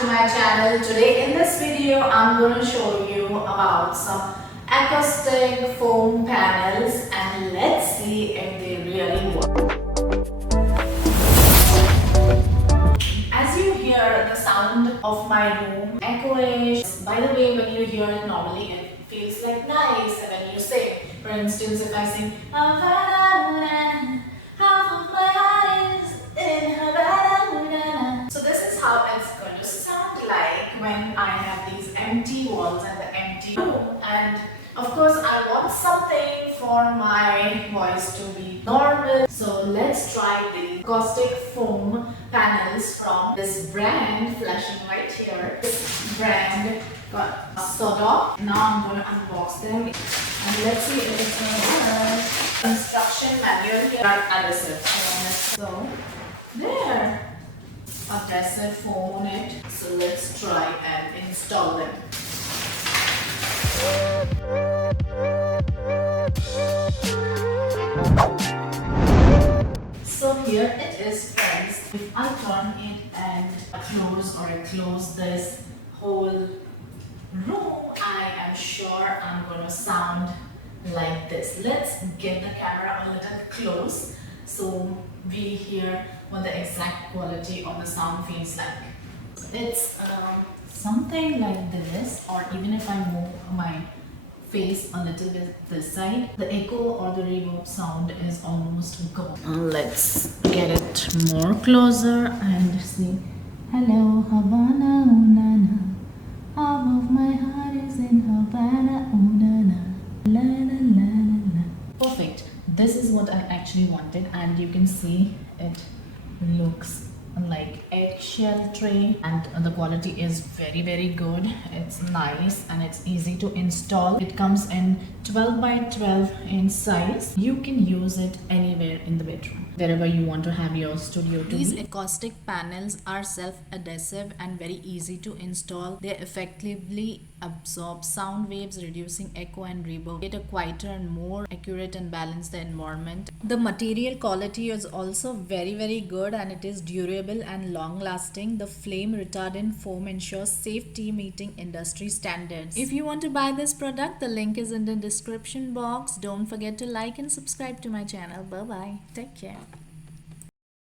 to my channel. Today in this video I'm going to show you about some acoustic foam panels and let's see if they really work. As you hear the sound of my room echoish, by the way, when you hear it normally it feels like nice and when you sing, for instance if I sing half of my heart is in Havana. So this is how it's going to sound like when I have these empty walls and the empty room. And of course I want something for my voice to be normal. So let's try the acoustic foam panels from this brand flashing right here. This brand got Soda. Now I'm going to unbox them and let's see if it's going to work. Instruction manual here are adhesive. So there, adhesive foam on it. So let's try and install them. So here it is, friends. If I turn it and close this whole room, I am sure I'm gonna sound like this. Let's get the camera a little close so we hear what the exact quality of the sound feels like. It's something like this, or even if I move my face a little bit this side, the echo or the reverb sound is almost gone. Let's get it more closer and see. Hello, Havana, ooh, na, na. Half of my heart is in Havana, ooh, na, na. La, la, la, la, la. Perfect. This is what I actually wanted, and you can see it looks like eggshell tray, and the quality is very good. It's nice and it's easy to install. It comes in 12 by 12 in size. You can use it anywhere in the bedroom, wherever you want to have your studio to These be. acoustic panels are self-adhesive and very easy to install. They effectively absorb sound waves, reducing echo and reverb, get a quieter and more accurate and balance the environment. The material quality is also very good and it is durable and long lasting. The flame retardant foam ensures safety, meeting industry standards. If you want to buy this product, the link is in the description box. Don't forget to like and subscribe to my channel. Bye bye. Take care.